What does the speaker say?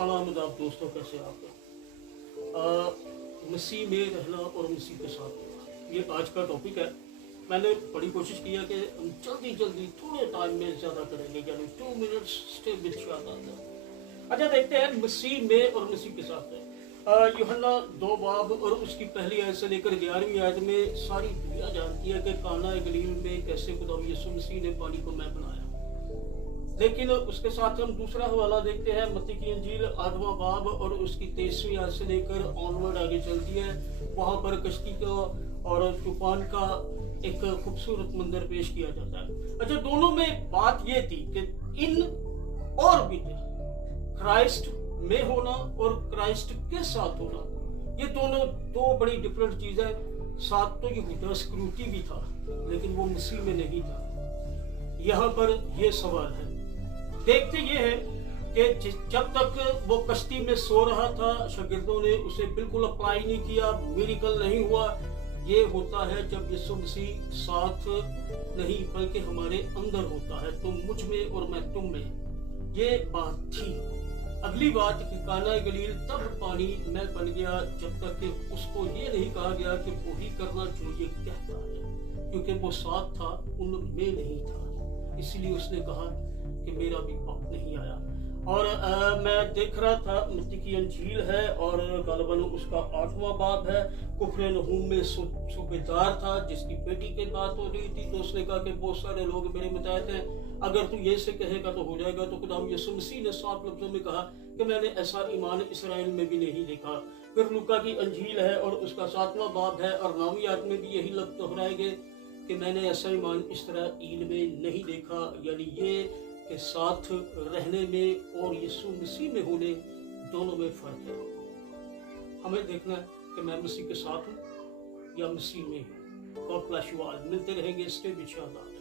सलाम आदाब दोस्तों, कैसे आप? मसीह में रहना और मसीह के साथ रहना, ये आज का टॉपिक है। मैंने बड़ी कोशिश किया कि हम जल्दी जल्दी थोड़े टाइम में ज़्यादा करेंगे, यानी 2 मिनट्स स्टे विद शादात। अच्छा, देखते हैं मसीह में और मसीह के साथ है। यूहन्ना 2 बाब और उसकी पहली आयत से लेकर 11वीं आयत में सारी दुनिया जानती है कि काना गलील में कैसे खुदा यीशु मसीह ने पानी को मैं बनाया। लेकिन उसके साथ हम दूसरा हवाला देखते हैं, मत्ती की इंजील 8वां बाब और उसकी 23वीं आयत से लेकर ऑनवर्ड आगे चलती है। वहाँ पर कश्ती का और तूफान का एक खूबसूरत मंजर पेश किया जाता है। अच्छा, दोनों में बात ये थी कि इन और भी क्राइस्ट में होना और क्राइस्ट के साथ होना, ये दोनों दो बड़ी डिफरेंट चीज़ है। साथ तो यहूदा स्क्रूटी भी था, लेकिन वो मसीह में नहीं था। यहाँ पर ये सवाल है, देखते ये है कि जब तक वो कश्ती में सो रहा था, शागिर्दों ने उसे बिल्कुल अप्लाई नहीं किया, मिरेकल नहीं हुआ। ये होता है जब यीशु मसीह साथ नहीं बल्कि हमारे अंदर होता है, तुम मुझ में और मैं तुम में। ये बात थी। अगली बात कि काना गलील तब पानी में बन गया जब तक कि उसको ये नहीं कहा गया कि वही करना जो ये कहता है, क्योंकि वो साथ था, उनमें नहीं था। इसलिए उसने कहा कि मेरा भी वक्त नहीं आया। और मैं देख रहा था, मत्ती की इंजील है और गालिबन उसका 8वां बाब है। कुफरनहूम में सूबेदार था जिसकी बेटी की बात हो रही थी, तो उसने कहा कि बहुत सारे लोग मेरे मुताबिक हैं, अगर तू ये से कहेगा तो हो जाएगा। तो खुदा यीशु मसीह ने साफ लफ्जों में कहा कि मैंने ऐसा ईमान इसराइल में भी नहीं देखा। फिर लूका की इंजील है और उसका 7वां बाब है और 9वीं आयत में भी यही लफ्ज दोहराए गए कि मैंने ऐसा ईमान इसराइल में नहीं देखा। यानी ये के साथ रहने में और यीशु मसीह में होने दोनों में फर्क है। हमें देखना है कि मैं मसीह के साथ हूँ या मसीह में हूँ। God bless you all. मिलते रहेंगे स्टे विद शादात।